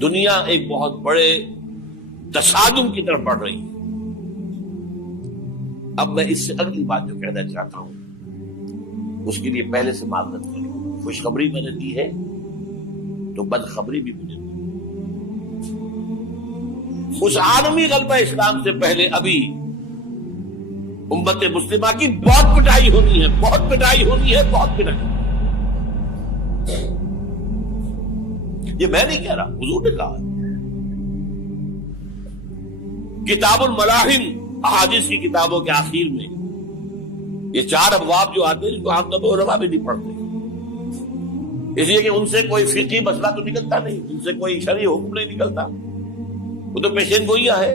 دنیا ایک بہت بڑے تصادم کی طرف بڑھ رہی ہے. اب میں اس سے اگلی بات جو کہنا چاہتا ہوں اس کے لیے پہلے سے معذرت کروں. خوشخبری میں نے دی ہے تو بدخبری بھی مجھے دی. اس عالمی غلبہ اسلام سے پہلے ابھی امت مسلمہ کی بہت پٹائی ہونی ہے، بہت پٹائی ہونی ہے، بہت پٹائی. یہ میں نہیں کہہ رہا، حضور نے کہا. کتاب الملاحم احادیث کی کتابوں کے آخر میں یہ 4 ابواب جو آتے ہیں، جو عام طور پر علماء بھی نہیں پڑھتے، اس لیے کہ ان سے کوئی فقہی مسئلہ تو نکلتا نہیں، ان سے کوئی شرعی حکم نہیں نکلتا، وہ تو پیشین گوئیاں ہے.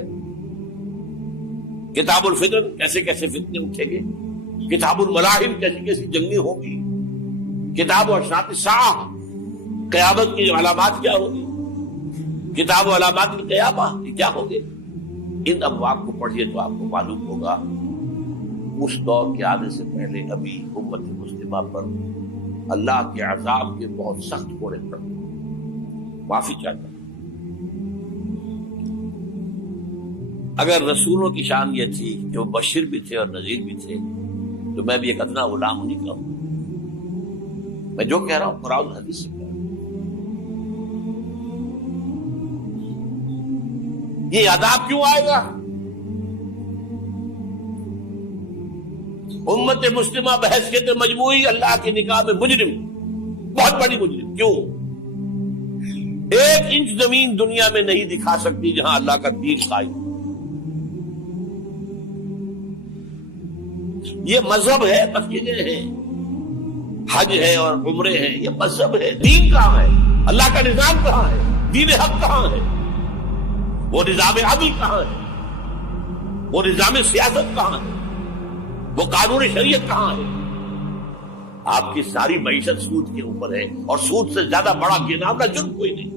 کتاب الفتن کیسے کیسے فتنے اٹھیں گے، کتاب الملاحم کیسی کیسی جنگیں ہوں گی، کتاب اشراط الساعہ قیامت کی علامات کیا ہوگی، کتاب و علامات القیامہ یہ کیا ہوں گے. ان ابواب کو پڑھیے تو آپ کو معلوم ہوگا اس دور کے آنے سے پہلے ابھی امت مسلمہ پر اللہ کے عذاب کے بہت سخت کوڑے پڑتے. معافی چاہتا ہوں. اگر رسولوں کی شان یہ تھی کہ وہ بشیر بھی تھے اور نذیر بھی تھے تو میں بھی ایک ادنا غلام نہیں کہوں. میں جو کہہ رہا ہوں قرآن حدیث سے کہہ رہا ہوں. یہ عذاب کیوں آئے گا؟ امت مسلمہ بحیثیت مجموعی اللہ کی نگاہ میں مجرم، بہت بڑی مجرم. کیوں؟ 1 انچ زمین دنیا میں نہیں دکھا سکتی جہاں اللہ کا دین قائم. یہ مذہب ہے، مسجدیں ہیں، حج ہے اور عمرے ہیں، یہ مذہب ہے. دین کہاں ہے؟ اللہ کا نظام کہاں ہے؟ دین حق کہاں ہے؟ وہ نظام عدل کہاں ہے؟ وہ نظام سیاست کہاں ہے؟ وہ قانون شریعت کہاں ہے؟ آپ کی ساری معیشت سود کے اوپر ہے، اور سود سے زیادہ بڑا گھناؤنا جرم کوئی نہیں،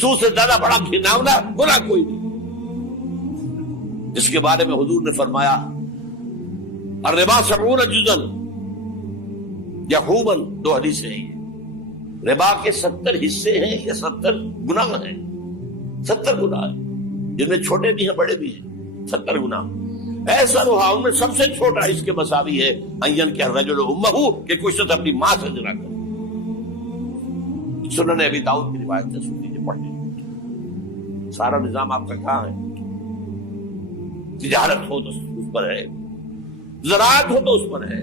سود سے زیادہ بڑا گھناؤنا گناہ کوئی نہیں، جس کے بارے میں حضور نے فرمایا الربا 70 جزءا یحوما. 2 حدیثیں ہیں. یہ ربا کے 70 حصے ہیں یا 70 گناہ ہیں. 70 گناہ ہیں، جن میں چھوٹے بھی ہیں بڑے بھی ہیں. 70 گناہ. ایسا رہا ان میں سب سے چھوٹا اس کے مساوی ہے این کہ الرجل امہ، کہ کوئی شخص اپنی ماں سے زنا کرے. سنن ابی داؤد کی روایت ہے، سن لیجیے، پڑھ لیجیے. سارا نظام آپ کا کہاں ہے؟ تجارت ہو تو اس پر ہے، زراعت ہو تو اس پر ہے.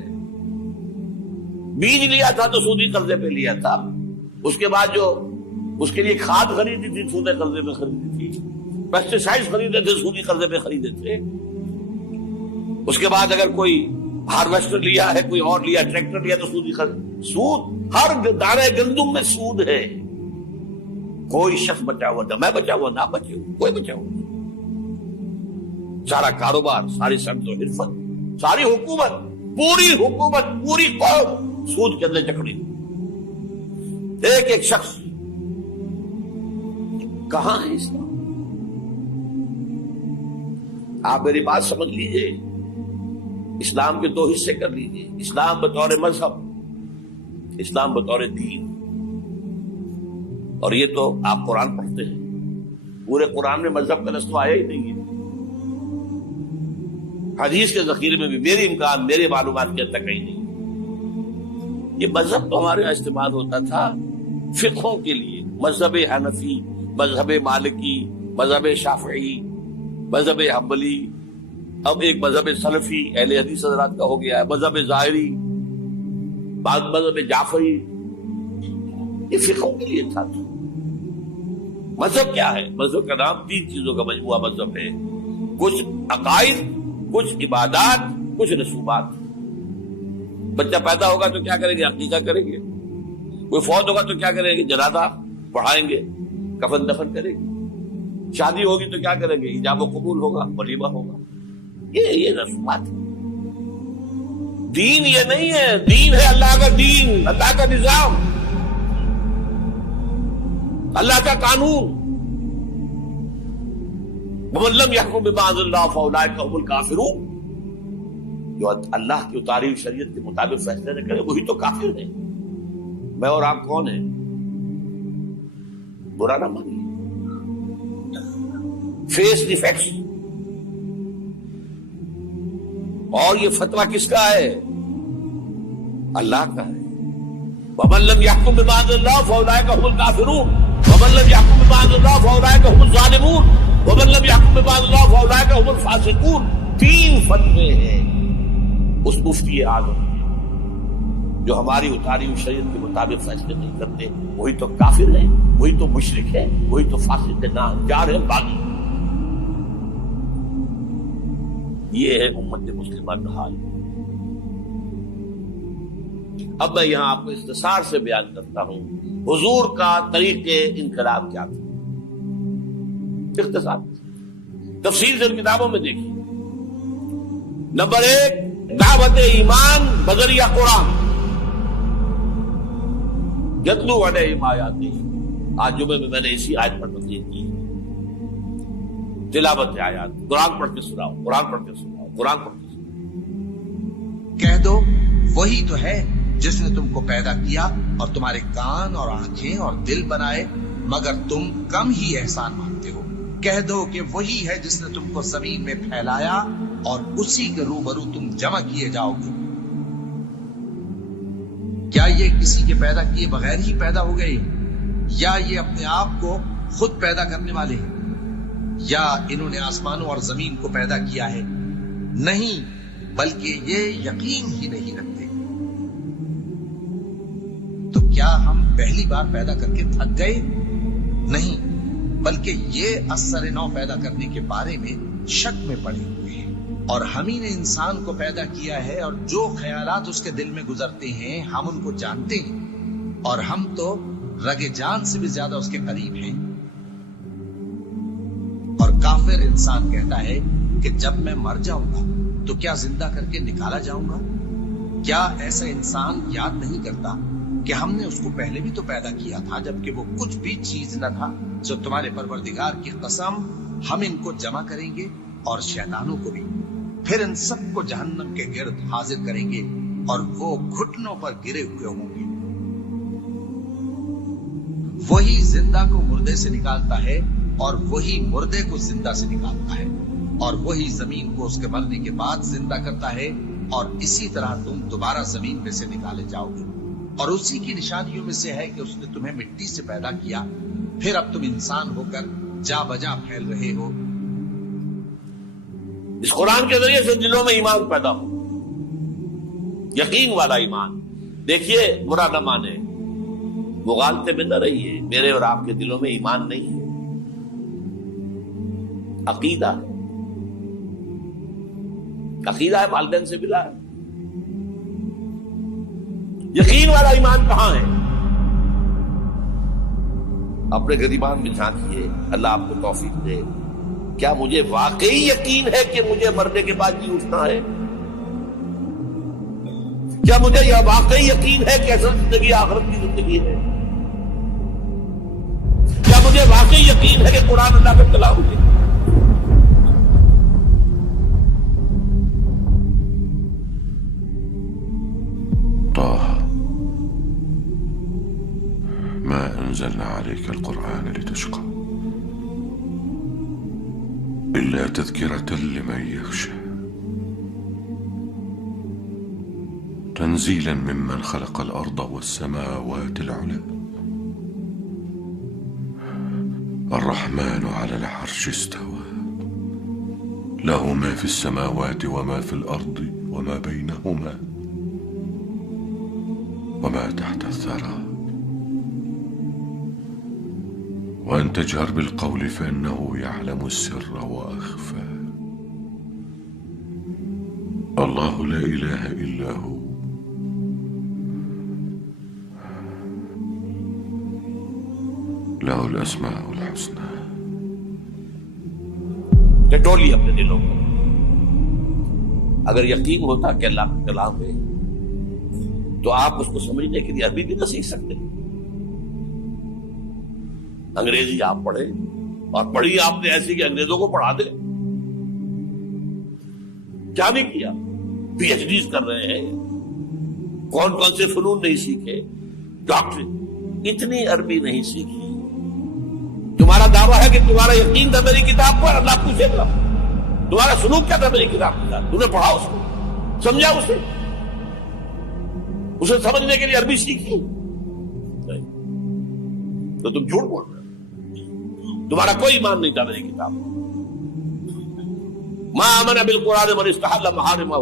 بیج لیا تھا تو سودی قرضے پہ لیا تھا، اس کے بعد جو اس کے لیے کھاد خریدی تھی سودی قرضے پہ خریدی تھی، پیسٹیسائڈ خریدے تھے سودی قرضے پہ خریدے تھے. اس کے بعد اگر کوئی ہارویسٹر لیا ہے، کوئی اور لیا، ٹریکٹر لیا تو سودی قرض. سود ہر دانے گندم میں سود ہے. کوئی شخص بچا ہوا نہ میں بچا ہوا نہ بچے ہوا، کوئی بچا ہوا. سارا کاروبار، ساری صنعت و حرفت، ساری حکومت، پوری حکومت، پوری قوم سود کے اندر جکڑی. ایک ایک شخص. کہاں ہے اسلام؟ آپ میری بات سمجھ لیجئے. اسلام کے 2 حصے کر لیجئے. اسلام بطور مذہب، اسلام بطور دین. اور یہ تو آپ قرآن پڑھتے ہیں، پورے قرآن میں مذہب کا لفظ تو آیا ہی نہیں ہے. حدیث کے ذخیرے میں بھی میری امکان، میرے معلومات کے تک کہیں نہیں. یہ مذہب تو ہمارے یہاں استعمال ہوتا تھا فقہوں کے لیے. مذہب حنفی، مذہب مالکی، مذہب شافعی، مذہب حنبلی، اب ایک مذہب سلفی اہل حدیث حضرات کا ہو گیا ہے، مذہب ظاہری، بعد مذہب جعفری. یہ فقہوں کے لیے تھا. مذہب کیا ہے؟ مذہب کا نام 3 چیزوں کا مجموعہ مذہب ہے. کچھ عقائد، کچھ عبادات، کچھ رسومات. بچہ پیدا ہوگا تو کیا کریں گے؟ عقیقہ کریں گے. کوئی فوت ہوگا تو کیا کریں گے؟ جنازہ پڑھائیں گے، کفن دفن کریں گے. شادی ہوگی تو کیا کریں گے؟ ایجاب و قبول ہوگا، ولیمہ ہوگا. یہ رسومات ہے. دین یہ نہیں ہے. دین ہے اللہ کا دین، اللہ کا نظام، اللہ کا قانون. وَمَن لَّمْ يَحْكُم بِمَا أَنزَلَ اللَّهُ فَأُولَٰئِكَ هُمُ الْكَافِرُونَ. جو اللہ کی اتاری ہوئی شریعت کے مطابق فیصلے نہ کرے وہی تو کافر ہے. میں اور آپ کون ہیں؟ برا نہ مانیے. فیس دی فیکٹس. اور یہ فتویٰ کس کا ہے؟ اللہ کا ہے. وَمَن لَّمْ يَحْكُم بِمَا أَنزَلَ اللَّهُ فَأُولَٰئِكَ هُمُ الْكَافِرُونَ وَمَن لَّمْ يَحْكُم بِمَا أَنزَلَ اللَّهُ فَأُولَٰئِكَ هُمُ الظَّالِمُونَ وَمَن لَّمْ يَحْكُم بِمَا أَنزَلَ اللَّهُ فَأُولَٰئِكَ هُمُ الْفَاسِقُونَ. 3 فتوے ہیں اس مفتی اعظم کے جو ہماری اتاری ہوئی شریعت کے مطابق فیصلے نہیں کرتے. وہی تو کافر ہے, وہی تو مشرک ہے, وہی تو فاسق ہے, ناہنجار ہے, باغی. یہ ہے امت مسلمہ کا حال. اب میں یہاں آپ کو اختصار سے بیان کرتا ہوں حضور کا طریقے انقلاب کیا تھا. اختصار تفصیل سے کتابوں میں دیکھیے. نمبر 1, دعوت ایمان بذریعہ قرآن. یتلو علیہم آیاتہ. آج جمعے میں نے اسی آیت پر تقریر کی. تلاوت آیات, قرآن پڑھ کے سناؤ, قرآن پڑھ کے سناؤ, قرآن پڑھ کے سناؤ. کہہ دو وہی تو ہے جس نے تم کو پیدا کیا اور تمہارے کان اور آنکھیں اور دل بنائے, مگر تم کم ہی احسان مانتے ہو. کہہ دو کہ وہی ہے جس نے تم کو زمین میں پھیلایا اور اسی کے روبرو تم جمع کیے جاؤ گے. کیا یہ کسی کے پیدا کیے بغیر ہی پیدا ہو گئے, یا یہ اپنے آپ کو خود پیدا کرنے والے ہیں, یا انہوں نے آسمانوں اور زمین کو پیدا کیا ہے؟ نہیں, بلکہ یہ یقین ہی نہیں رکھتے. تو کیا ہم پہلی بار پیدا کر کے تھک گئے؟ نہیں, بلکہ یہ اثر نو پیدا کرنے کے بارے میں شک میں پڑے ہوئے ہیں. اور ہم ہی نے انسان کو پیدا کیا ہے, اور جو خیالات اس کے دل میں گزرتے ہیں ہم ان کو جانتے ہیں, اور ہم تو رگے جان سے بھی زیادہ اس کے قریب ہیں. اور کافر انسان کہتا ہے کہ جب میں مر جاؤں گا تو کیا زندہ کر کے نکالا جاؤں گا؟ کیا ایسا انسان یاد نہیں کرتا کہ ہم نے اس کو پہلے بھی تو پیدا کیا تھا جبکہ وہ کچھ بھی چیز نہ تھا؟ سو تمہارے پروردگار کی قسم ہم ان کو جمع کریں گے اور شیطانوں کو بھی, پھر ان سب کو جہنم کے گرد حاضر کریں گے اور وہ گھٹنوں پر گرے ہوئے ہوں گے. وہی زندہ کو مردے سے نکالتا ہے اور وہی مردے کو زندہ سے نکالتا ہے, اور وہی زمین کو اس کے مرنے کے بعد زندہ کرتا ہے, اور اسی طرح تم دوبارہ زمین میں سے نکالے جاؤ گے. اور اسی کی نشانیوں میں سے ہے کہ اس نے تمہیں مٹی سے پیدا کیا, پھر اب تم انسان ہو کر جا بجا پھیل رہے ہو. اس قرآن کے ذریعے سے دلوں میں ایمان پیدا ہو, یقین والا ایمان. دیکھیے, برا نہ مانے, مغالطے میں نہ رہیے. میرے اور آپ کے دلوں میں ایمان نہیں ہے, عقیدہ ہے. عقیدہ ہے, والدین سے ملا ہے. یقین والا ایمان کہاں ہے؟ اپنے گریبان میں جھانکیے, اللہ آپ کو توفیق دے. کیا مجھے واقعی یقین ہے کہ مجھے مرنے کے بعد جی اٹھنا ہے؟ کیا مجھے یہ واقعی یقین ہے کہ اصل زندگی آخرت کی زندگی ہے؟ کیا مجھے واقعی یقین ہے کہ قرآن اللہ کا کلام ہے؟ ما أنزلنا عليك القرآن لتشقى إلا تذكرة لمن يخشى تنزيلا ممن خلق الأرض والسماوات العلى الرحمن على العرش استوى له ما في السماوات وما في الأرض وما بينهما وما تحت الثرى وأن تجهر بالقول فإنه يعلم السر وأخفى الله لا إله إلا هو له الأسماء الحسنى. ٹٹولی اپنے دلوں کو. اگر یقین ہوتا کہ اللہ کا کلام ہے تو آپ اس کو سمجھنے کے لیے عربی بھی نہ سیکھ سکتے. انگریزی آپ پڑھے, اور پڑھی آپ نے ایسی کہ انگریزوں کو پڑھا دے. کیا نہیں کیا, پی ایچ ڈیز کر رہے ہیں, کون کون سے فنون نہیں سیکھے, ڈاکٹر. اتنی عربی نہیں سیکھی دعویٰ ہے کہ تمہارا یقین تھا میری کتاب پر، اللہ پوچھے گا تمہارا سلوک کیا تھا میری کتاب کے ساتھ، تم نے پڑھا اس کو، سمجھا اسے سمجھنے کے لیے عربی سیکھی؟ نہیں، تو تم جھوٹ بول رہے ہو، تمہارا کوئی ایمان نہیں تھا میری کتاب پر۔ ما آمن بالقرآن من استحل محارمہ،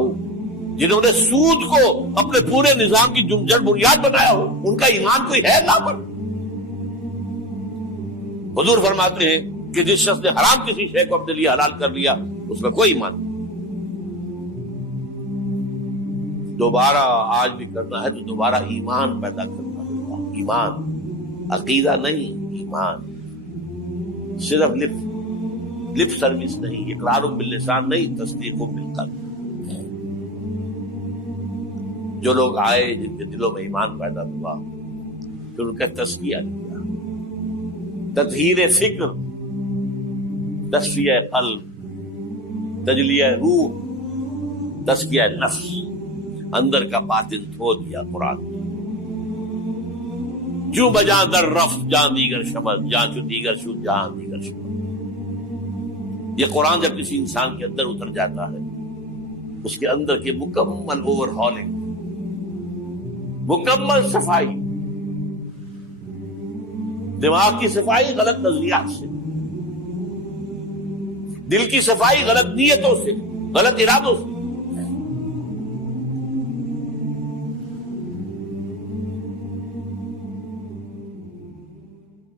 جنہوں نے سود کو اپنے پورے نظام کی جڑ بنیاد بنایا ہو، ان کا ایمان کوئی ہے اللہ پر؟ حضور فرماتے ہیں کہ جس شخص نے حرام کسی شے کو اپنے لیے حلال کر لیا اس میں کوئی ایمان نہیں۔ دوبارہ آج بھی کرنا ہے تو دوبارہ ایمان پیدا کرنا ہوگا، ایمان، عقیدہ نہیں، ایمان، صرف لپ سروس نہیں، اقرار باللسان نہیں، تصدیق بالقلب۔ جو لوگ آئے جن کے دلوں میں ایمان پیدا ہوا پھر ان کا تزکیہ کیا، تطہیر فکر، تصفیہ قلب، تجلیہ روح، تزکیہ نفس، اندر کا باطن دھو دیا قرآن۔ جو بجا در رفت جہاں دیگر شمد، جہاں جو دیگر شد جہاں دیگر شمد۔ یہ قرآن جب کسی انسان کے اندر اتر جاتا ہے، اس کے اندر کی مکمل اوور ہالنگ، مکمل صفائی، دماغ کی صفائی غلط نظریات سے، دل کی صفائی غلط نیتوں سے، غلط ارادوں سے،